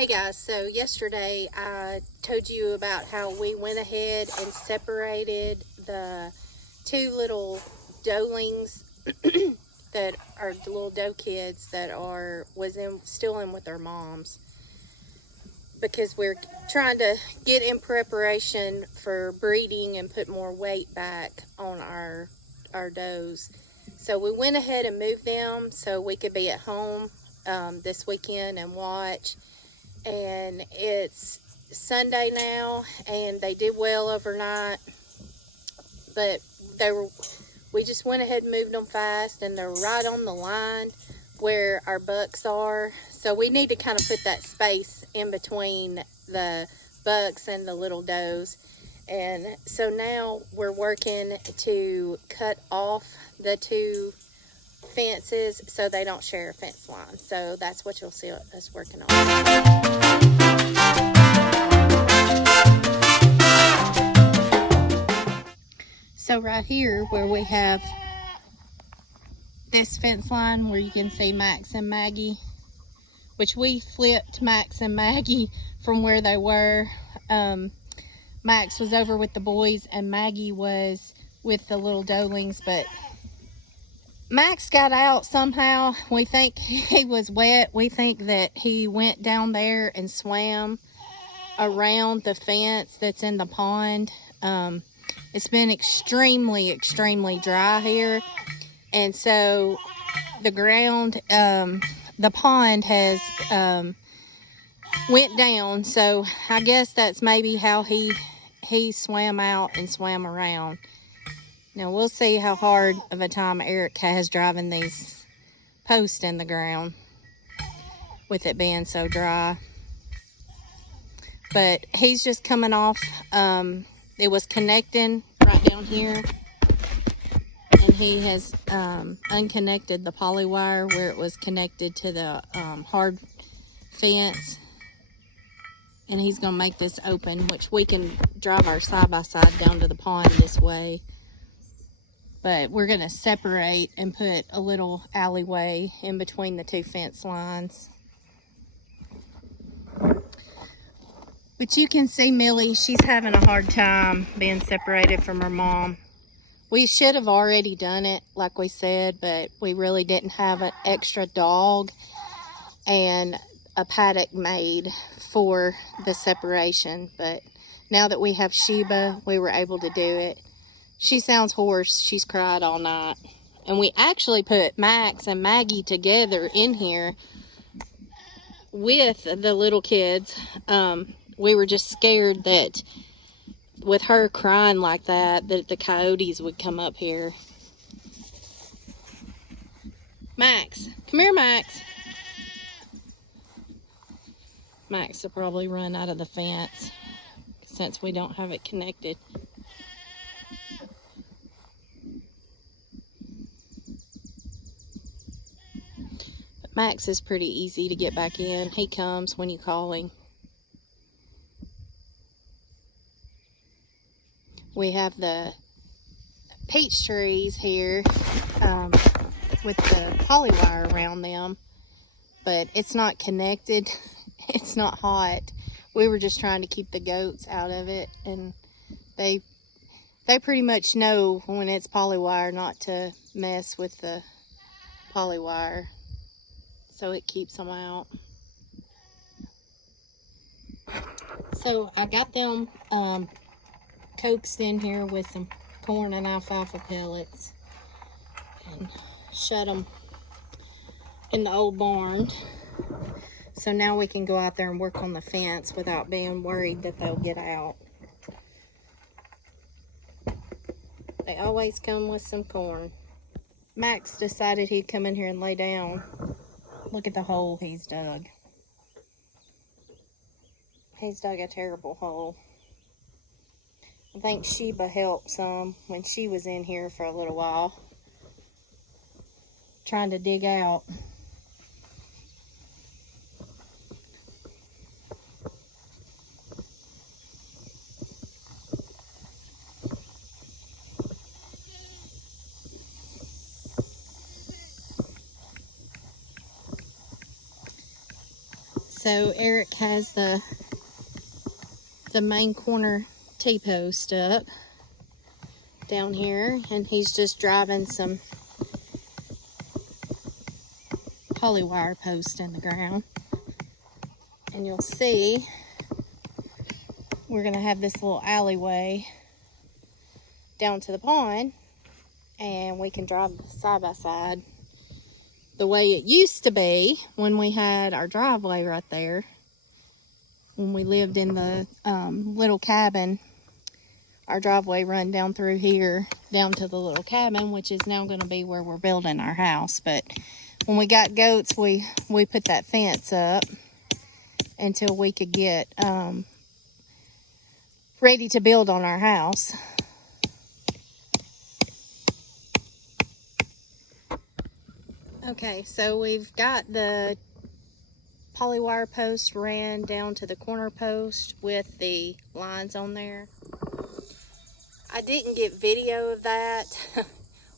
Hey guys, so yesterday I told you about how we went ahead and separated the two little doelings that are the little doe kids that still in with their moms, because we're trying to get in preparation for breeding and put more weight back on our does. So we went ahead and moved them so we could be at home this weekend and watch. And it's Sunday now, and they did well overnight, but we just went ahead and moved them fast, and they're right on the line where our bucks are. So we need to kind of put that space in between the bucks and the little does. And so now we're working to cut off the two fences so they don't share a fence line. So that's what you'll see us working on. So right here where we have this fence line where you can see Max and Maggie, which we flipped Max and Maggie from where they were. Max was over with the boys and Maggie was with the little doelings, but Max got out somehow. We think he was wet. We think that he went down there and swam around the fence that's in the pond. It's been extremely dry here, and so the ground, the pond has went down, so I guess that's maybe how he swam out and swam around. Now we'll see how hard of a time Eric has driving these posts in the ground with it being so dry. But he's just coming off. It was connecting right down here, and he has unconnected the poly wire where it was connected to the hard fence, and he's gonna make this open, which we can drive our side-by-side down to the pond this way. But we're gonna separate and put a little alleyway in between the two fence lines. But you can see Millie, she's having a hard time being separated from her mom. We should have already done it, like we said, but we really didn't have an extra dog and a paddock made for the separation. But now that we have Sheba, we were able to do it. She sounds hoarse. She's cried all night. And we actually put Max and Maggie together in here with the little kids. We were just scared that with her crying like that the coyotes would come up here. Max, come here, Max. Max will probably run out of the fence since we don't have it connected. But Max is pretty easy to get back in. He comes when you call him. We have the peach trees here with the poly wire around them, but it's not connected. It's not hot. We were just trying to keep the goats out of it, and they pretty much know when it's poly wire not to mess with the poly wire, so it keeps them out. So I got them coaxed in here with some corn and alfalfa pellets and shut them in the old barn. So now we can go out there and work on the fence without being worried that they'll get out. They always come with some corn. Max decided he'd come in here and lay down. Look at the hole he's dug. He's dug a terrible hole. I think Sheba helped some when she was in here for a little while, trying to dig out. So Eric has the main corner T-post up down here, and he's just driving some polywire post in the ground. And you'll see we're gonna have this little alleyway down to the pond, and we can drive side by side the way it used to be when we had our driveway right there. When we lived in the little cabin, our driveway run down through here down to the little cabin, which is now going to be where we're building our house. But when we got goats, we put that fence up until we could get ready to build on our house. Okay, so we've got the polywire post ran down to the corner post with the lines on there. I didn't get video of that.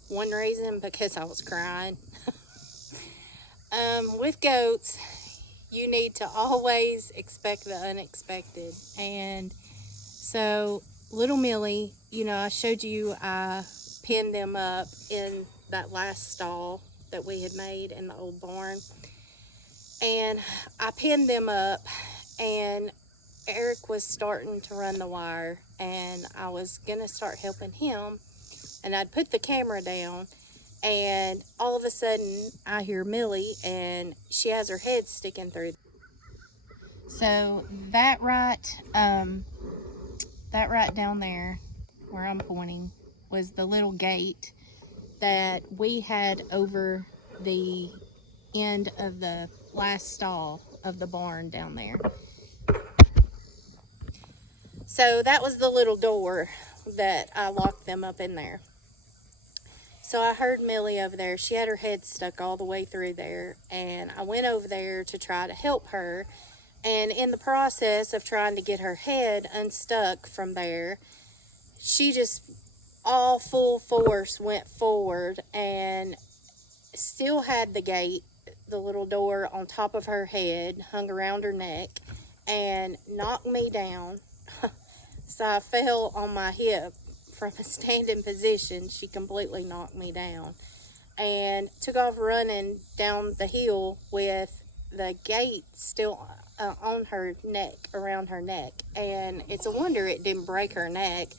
One reason, because I was crying. With goats, you need to always expect the unexpected. And so little Millie, you know, I showed you I pinned them up in that last stall that we had made in the old barn. And I pinned them up, and Eric was starting to run the wire, and I was gonna start helping him, and I'd put the camera down, and all of a sudden I hear Millie, and she has her head sticking through. So that right down there where I'm pointing was the little gate that we had over the end of the last stall of the barn down there. So that was the little door that I locked them up in there. So I heard Millie over there. She had her head stuck all the way through there, and I went over there to try to help her. And in the process of trying to get her head unstuck from there, she just all full force went forward and still had the gate, the little door, on top of her head, hung around her neck, and knocked me down. So I fell on my hip from a standing position. She completely knocked me down and took off running down the hill with the gate still on her neck, around her neck. And it's a wonder it didn't break her neck.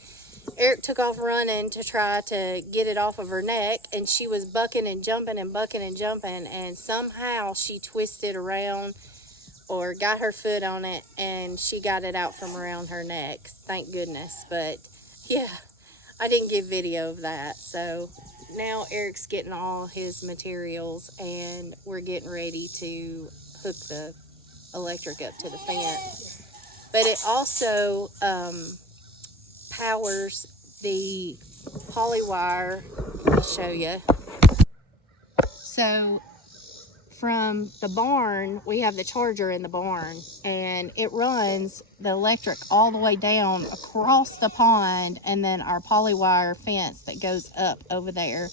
Eric took off running to try to get it off of her neck, and she was bucking and jumping and bucking and jumping, and somehow she twisted around or got her foot on it, and she got it out from around her neck. Thank goodness. But yeah, I didn't get video of that. So now Eric's getting all his materials, and we're getting ready to hook the electric up to the fence. But it also powers the polywire. Let me show you. So from the barn, we have the charger in the barn, and it runs the electric all the way down across the pond, and then our polywire fence that goes up over there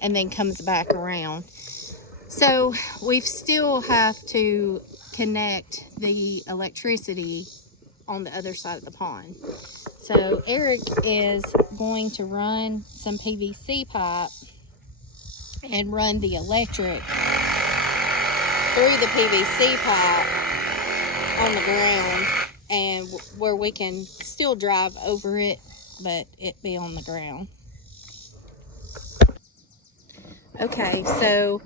and then comes back around. So we still have to connect the electricity on the other side of the pond. So Eric is going to run some PVC pipe and run the electric through the PVC pipe on the ground, and where we can still drive over it, but it be on the ground. Okay, so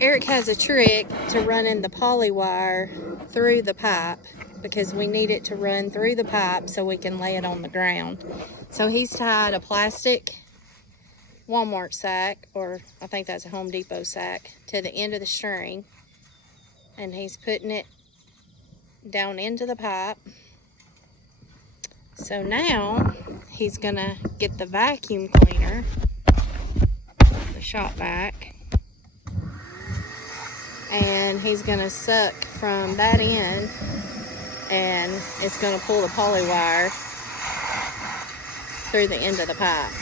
Eric has a trick to running the polywire through the pipe, because we need it to run through the pipe so we can lay it on the ground. So he's tied a plastic Walmart sack, or I think that's a Home Depot sack, to the end of the string, and he's putting it down into the pipe. So now he's gonna get the vacuum cleaner, the shop vac, and he's gonna suck from that end, and it's gonna pull the polywire through the end of the pipe.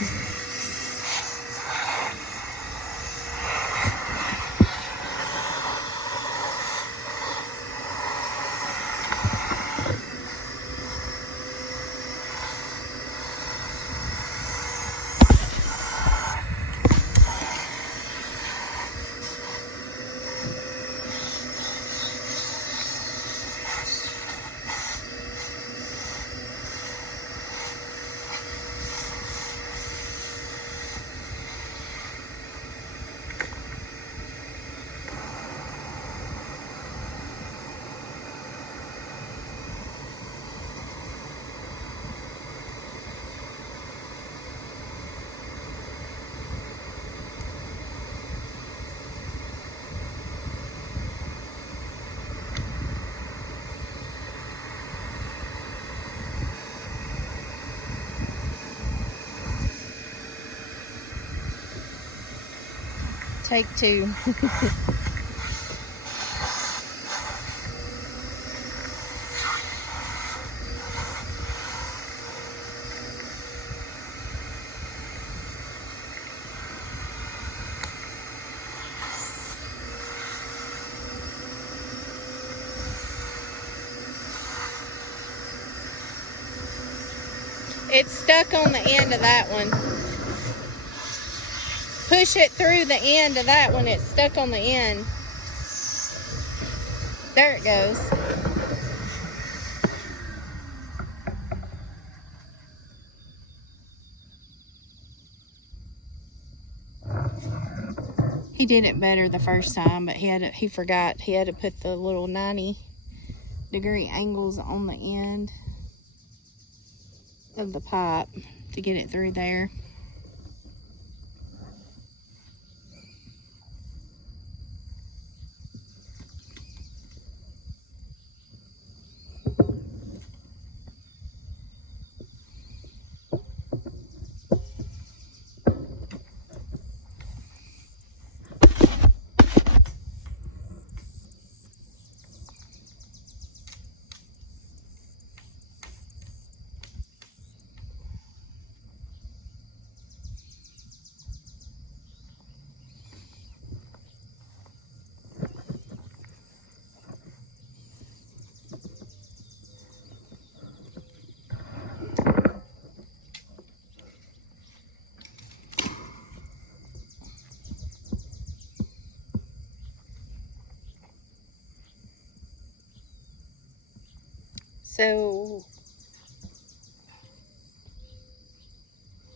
Take two. It's stuck on the end of that one. Push it through the end of that one. It's stuck on the end. There it goes. He did it better the first time, but he forgot he had to put the little 90-degree angles on the end of the pipe to get it through there. So,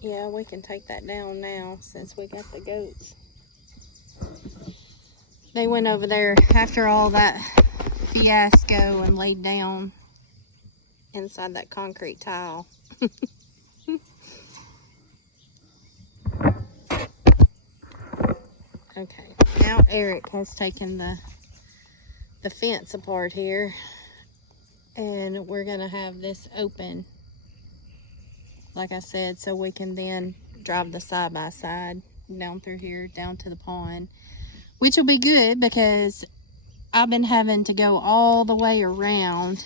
yeah, we can take that down now since we got the goats. They went over there after all that fiasco and laid down inside that concrete tile. Okay, now Eric has taken the fence apart here, and we're gonna have this open, like I said, so we can then drive the side-by-side down through here, down to the pond, which will be good because I've been having to go all the way around,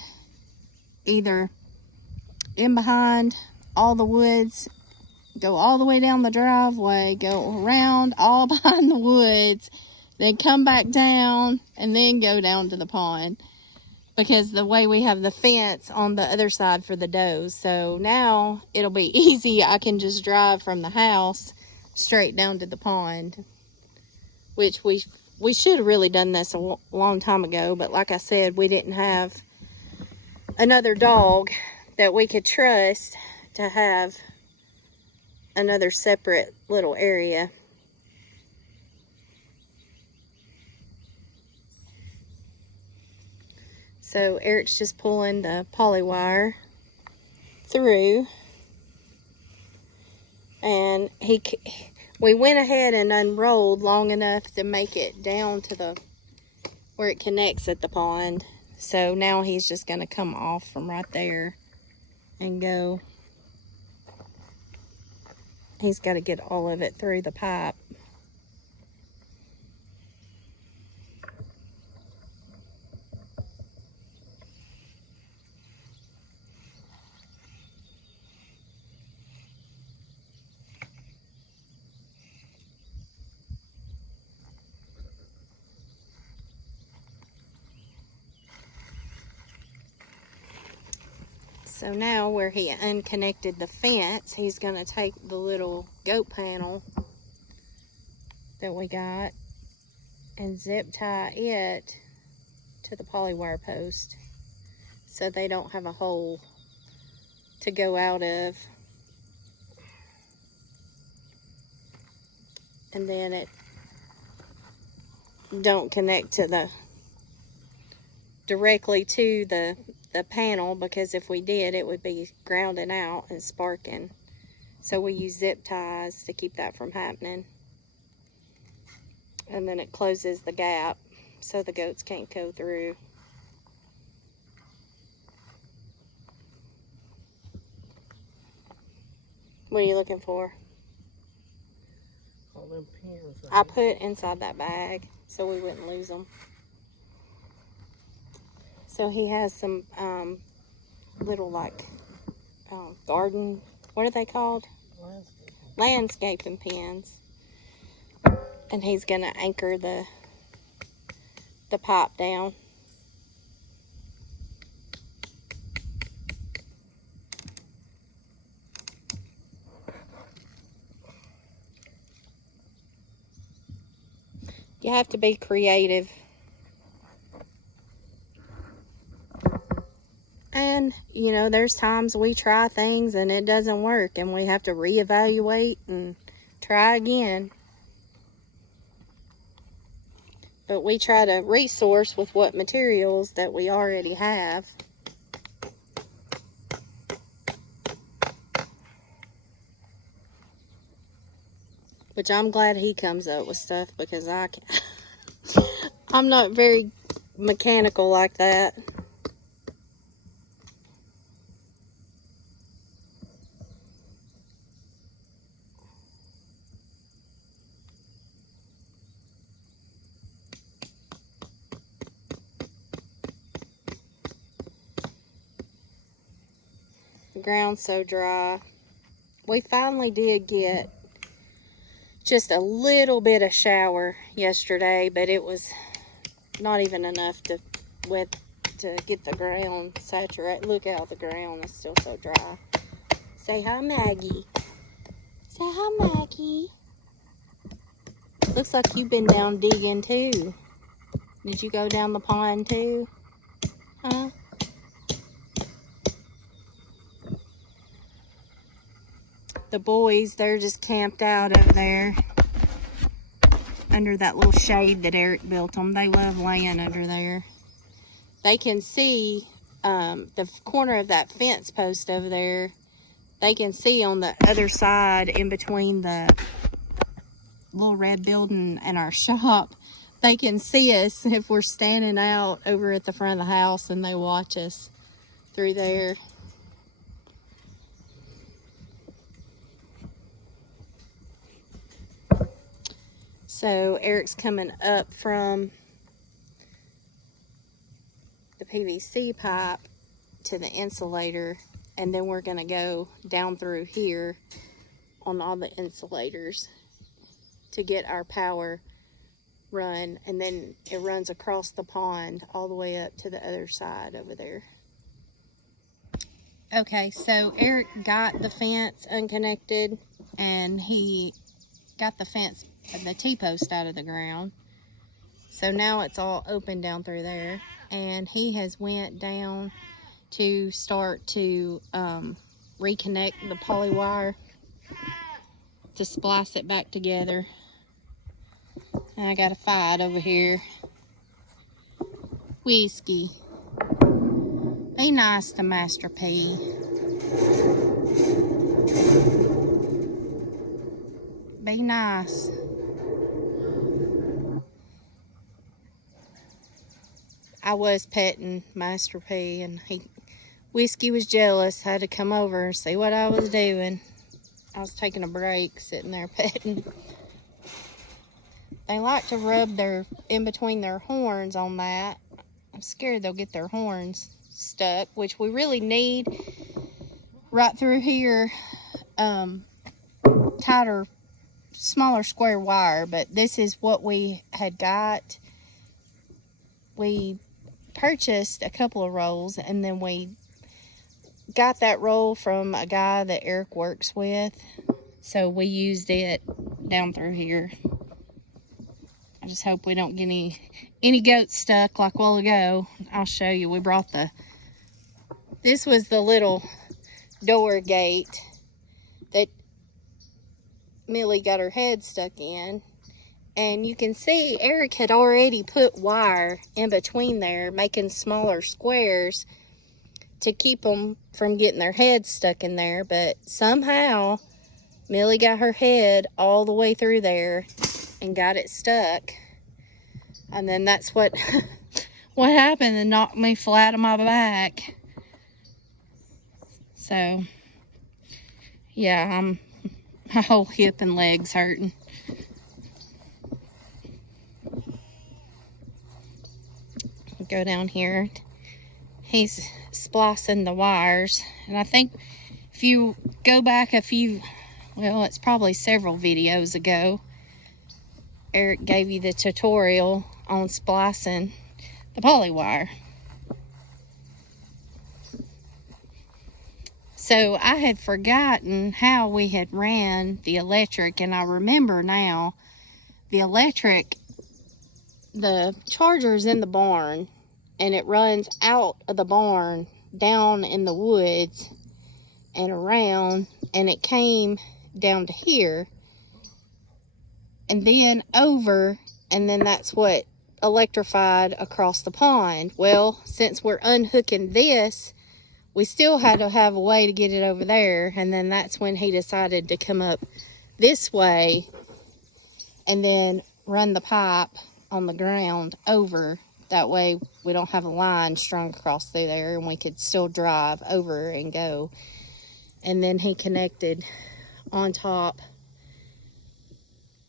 either in behind all the woods, go all the way down the driveway, go around all behind the woods, then come back down, and then go down to the pond, because the way we have the fence on the other side for the does. So now it'll be easy. I can just drive from the house straight down to the pond, which we should have really done this a long time ago, but like I said, we didn't have another dog that we could trust to have another separate little area. So Eric's just pulling the poly wire through, and we went ahead and unrolled long enough to make it down to where it connects at the pond. So now he's just going to come off from right there and go. He's got to get all of it through the pipe. So now where he unconnected the fence, he's going to take the little goat panel that we got and zip tie it to the poly wire post so they don't have a hole to go out of. And then it don't connect to directly to the panel, because if we did, it would be grounding out and sparking. So we use zip ties to keep that from happening. And then it closes the gap so the goats can't go through. What are you looking for? All them pins. I put inside that bag so we wouldn't lose them. So he has some little like garden, what are they called? Landscaping pins. And he's gonna anchor the pipe down. You have to be creative. And, you know, there's times we try things and it doesn't work and we have to reevaluate and try again. But we try to resource with what materials that we already have. Which I'm glad he comes up with stuff because I'm not very mechanical like that. The ground's so dry. We finally did get just a little bit of shower yesterday, but it was not even enough to get the ground saturated. Look out, the ground is still so dry. Say hi, Maggie. Say hi, Maggie. Looks like you've been down digging too. Did you go down the pond too? Huh? The boys, they're just camped out over there under that little shade that Eric built them. They love laying under there. They can see the corner of that fence post over there. They can see on the other side in between the little red building and our shop. They can see us if we're standing out over at the front of the house, and they watch us through there. So Eric's coming up from the PVC pipe to the insulator, and then we're gonna go down through here on all the insulators to get our power run, and then it runs across the pond all the way up to the other side over there. Okay, so Eric got the fence unconnected, and he got the fence, the T-post out of the ground. So now it's all open down through there, and he has went down to start to reconnect the poly wire to splice it back together. And I got a fight over here. Whiskey, be nice to Master P. Be nice. I was petting Master P, and Whiskey was jealous. Had to come over and see what I was doing. I was taking a break, sitting there petting. They like to rub their in between their horns on that. I'm scared they'll get their horns stuck, which we really need right through here. Tighter, smaller square wire, but this is what we had got. We purchased a couple of rolls, and then we got that roll from a guy that Eric works with, so we used it down through here. I just hope we don't get any goats stuck like a while ago. I'll show you. We brought this was the little door gate that Millie got her head stuck in. And you can see Eric had already put wire in between there, making smaller squares to keep them from getting their heads stuck in there. But somehow Millie got her head all the way through there and got it stuck. And then that's what happened, and knocked me flat on my back. So yeah, my whole hip and legs hurting. go down here. He's splicing the wires. And I think if you go back a few, well, it's probably several videos ago, Eric gave you the tutorial on splicing the poly wire. So I had forgotten how we had ran the electric, and I remember now the electric, the charger's in the barn, and it runs out of the barn down in the woods and around, and it came down to here and then over, and then that's what electrified across the pond. Well, since we're unhooking this, we still had to have a way to get it over there, and then that's when he decided to come up this way and then run the pipe on the ground over. That way we don't have a line strung across through there, and we could still drive over and go. And then he connected on top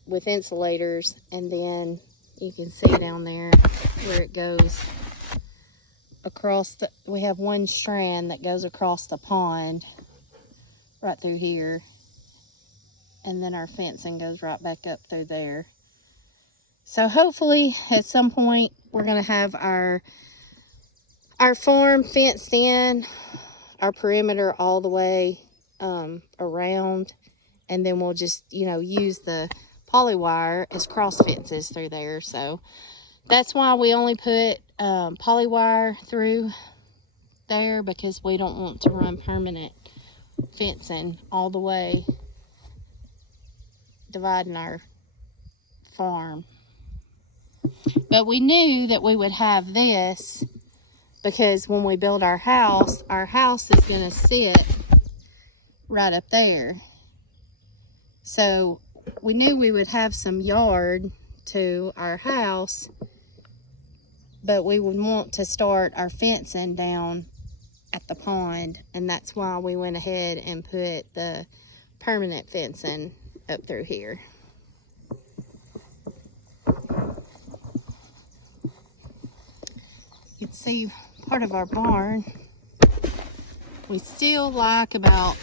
with insulators, and then you can see down there where it goes across the, we have one strand that goes across the pond right through here, and then our fencing goes right back up through there. So hopefully at some point we're going to have our farm fenced in, our perimeter all the way around, and then we'll just, you know, use the poly wire as cross fences through there. So that's why we only put poly wire through there, because we don't want to run permanent fencing all the way dividing our farm. But we knew that we would have this because when we build our house is going to sit right up there. So we knew we would have some yard to our house, but we would want to start our fencing down at the pond, and that's why we went ahead and put the permanent fencing up through here. You can see part of our barn. We still like about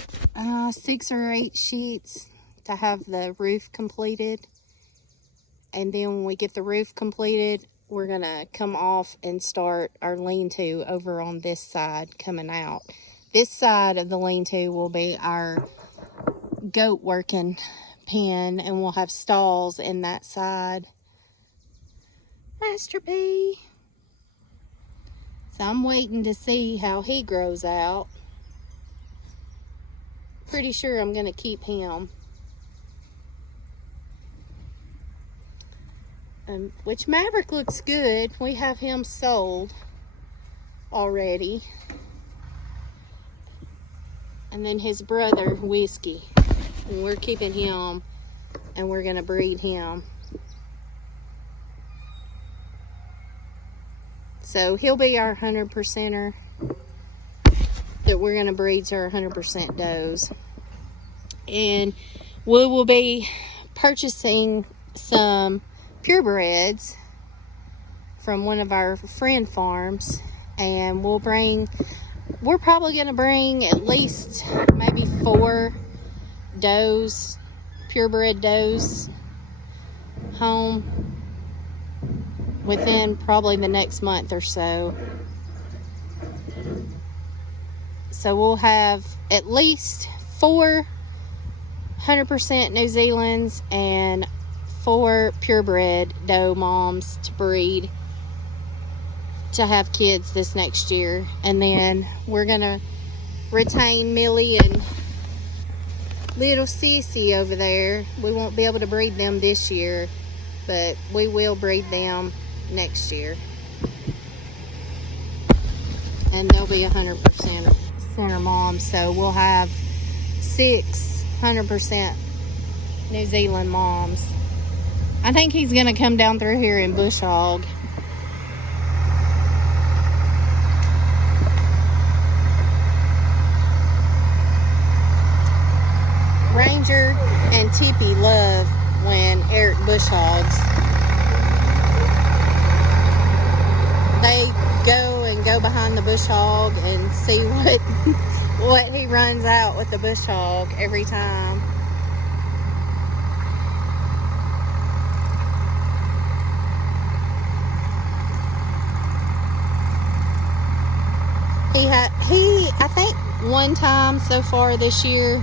6 or 8 sheets to have the roof completed, and then when we get the roof completed, we're gonna come off and start our lean-to over on this side coming out. This side of the lean-to will be our goat working pen, and we'll have stalls in that side. Master P. So I'm waiting to see how he grows out. Pretty sure I'm gonna keep him. Which Maverick looks good. We have him sold already. And then his brother, Whiskey. And we're keeping him, and we're gonna breed him. So he'll be our 100%er that we're gonna breed to our 100% does. And we will be purchasing some purebreds from one of our friend farms, and we're probably going to bring at least maybe 4 does, purebred does, home within probably the next month or so. So we'll have at least 4 100% New Zealands and 4 purebred doe moms to breed to have kids this next year. And then we're gonna retain Millie and little Sissy over there. We won't be able to breed them this year, but we will breed them next year, and they'll be 100% center moms. So we'll have 6 100% New Zealand moms. I think he's gonna come down through here and bush hog. Ranger and Tippy love when Eric bush hogs. behind the bush hog and see what he runs out with the bush hog every time. I think one time so far this year,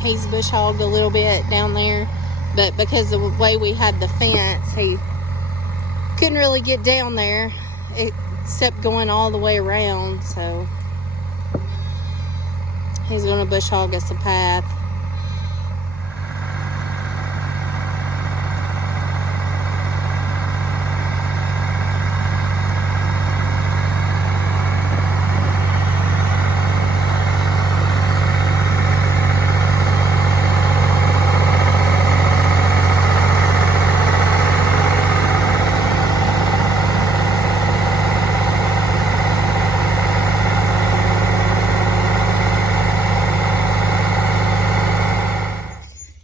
he's bush hogged a little bit down there, but because of the way we had the fence, he couldn't really get down there except going all the way around, so he's going to bush hog us a path.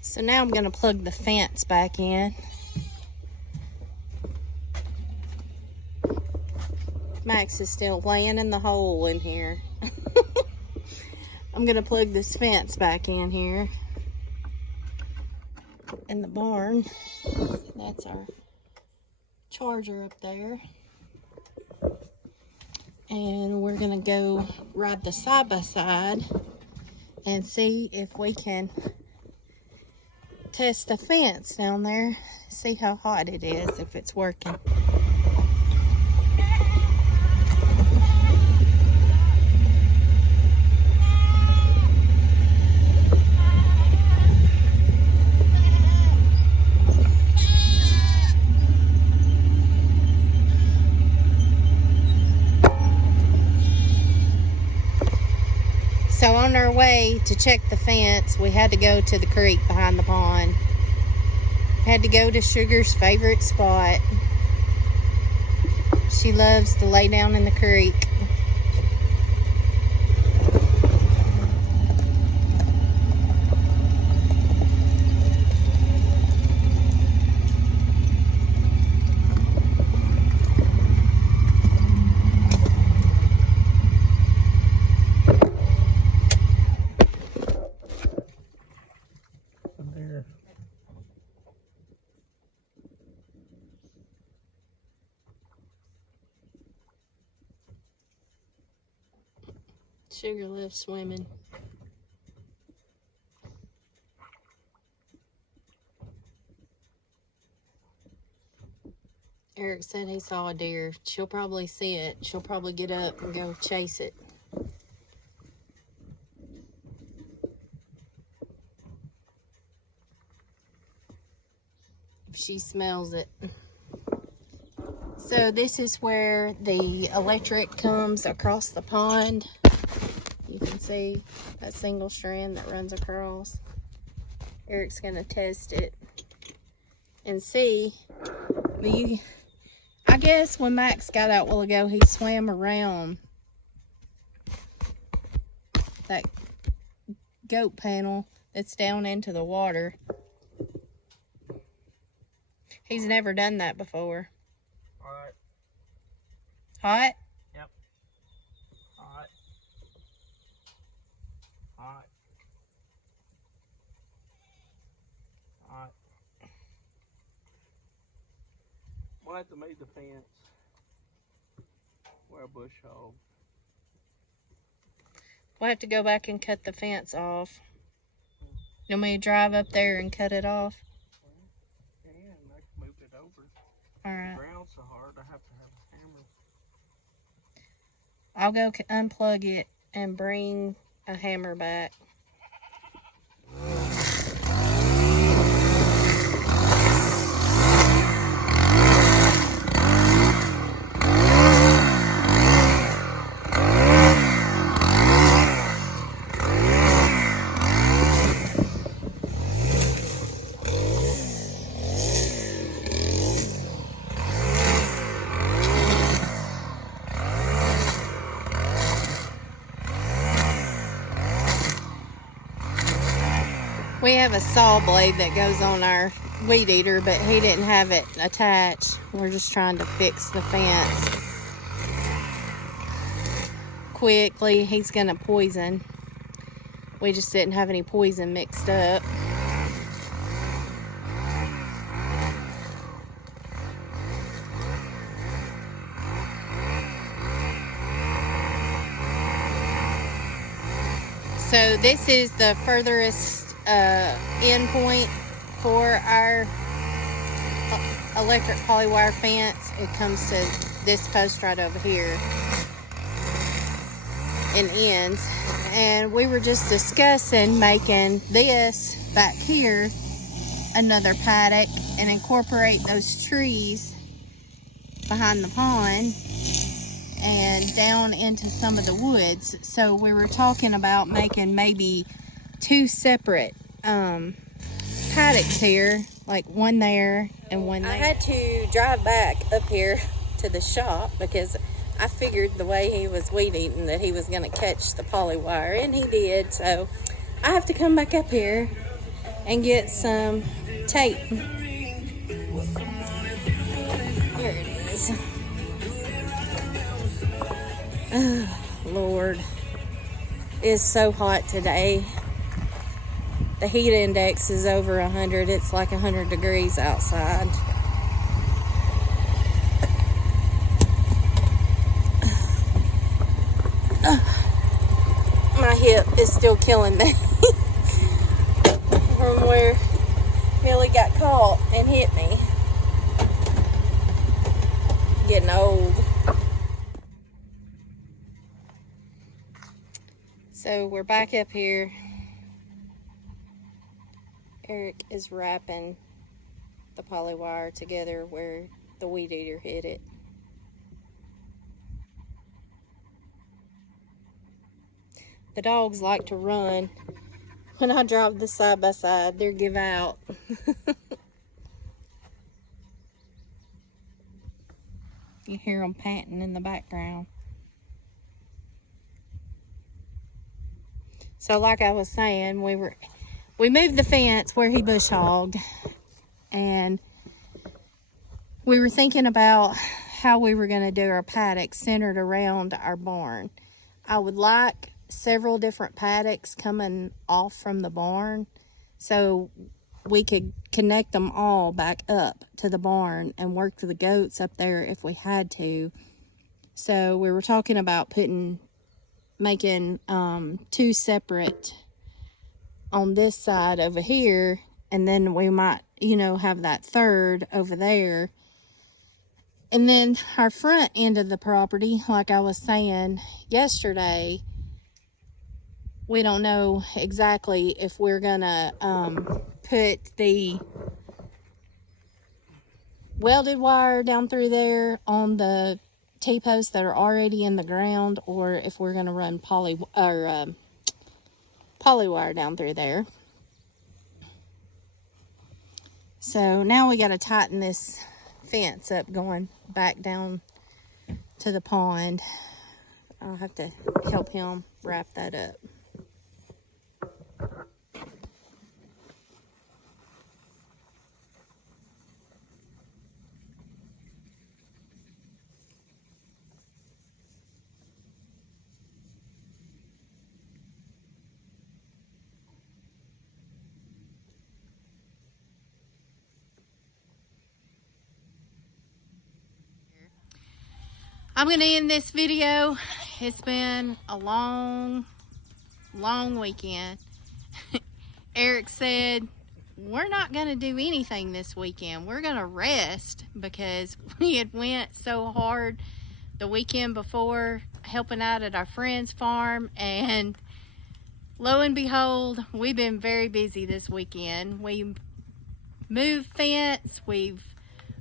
So now I'm going to plug the fence back in. Max is still laying in the hole in here. I'm going to plug this fence back in here in the barn. That's our charger up there. And we're going to go ride the side-by-side and see if we can test the fence down there, see how hot it is, if it's working. So on our way to check the fence, we had to go to the creek behind the pond. Had to go to Sugar's favorite spot. She loves to lay down in the creek. Sugar loves swimming. Eric said he saw a deer. She'll probably see it. She'll probably get up and go chase it. If she smells it. So this is where the electric comes across the pond. You can see that single strand that runs across. Eric's going to test it and see. I guess when Max got out a while ago, he swam around that goat panel that's down into the water. He's never done that before. Hot. Hot? Yep. Hot. Hot. Hot. We'll have to make the fence. Wear a bush hog. We'll have to go back and cut the fence off. You want me to drive up there and cut it off? Yeah, and I can move it over. Alright. The ground's so hard, I have to have a hammer. I'll go unplug it and bring a hammer back. We have a saw blade that goes on our weed eater, but he didn't have it attached. We're just trying to fix the fence. quickly. He's gonna poison. We just didn't have any poison mixed up. So this is the furthest end point for our electric polywire fence. It comes to this post right over here and ends. And we were just discussing making this back here another paddock and incorporate those trees behind the pond and down into some of the woods. So we were talking about making maybe two separate paddocks here, like one there and one there. I had to drive back up here to the shop because I figured the way he was weed eating that he was going to catch the polywire, and he did. So I have to come back up here and get some tape. Here it is. Oh, Lord. It's so hot today. The heat index is over 100. It's like 100 degrees outside. My hip is still killing me from where Billy got caught and hit me. Getting old. So we're back up here. Eric is wrapping the polywire together where the weed eater hit it. The dogs like to run when I drive the side by side. They give out. You hear them panting in the background. So like I was saying, we moved the fence where he bush hogged, and we were thinking about how we were going to do our paddock centered around our barn. I would like several different paddocks coming off from the barn so we could connect them all back up to the barn and work the goats up there if we had to. So we were talking about making two separate on this side over here, and then we might, have that third over there. And then our front end of the property, like I was saying yesterday, we don't know exactly if we're gonna put the welded wire down through there on the T-posts that are already in the ground, or if we're gonna run polywire down through there. So now we got to tighten this fence up going back down to the pond. I'll have to help him wrap that up. I'm going to end this video. It's been a long weekend. Eric said, we're not going to do anything this weekend. We're going to rest because we had went so hard the weekend before helping out at our friend's farm, and lo and behold, we've been very busy this weekend. We moved fence, we've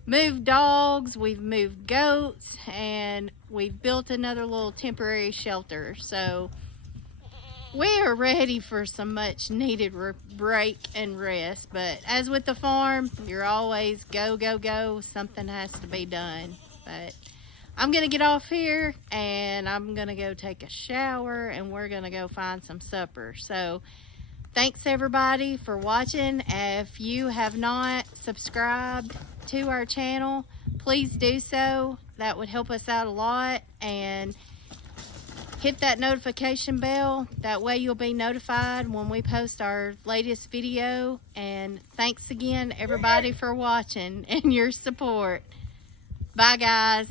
moved dogs, we've moved goats, and we've built another little temporary shelter. So we are ready for some much needed break and rest. But as with the farm, you're always go, go, go. Something has to be done. But I'm going to get off here and I'm going to go take a shower, and we're going to go find some supper. So thanks everybody for watching. If you have not subscribed to our channel, please do so. That would help us out a lot. And hit that notification bell. That way you'll be notified when we post our latest video. And thanks again, everybody, for watching and your support. Bye, guys.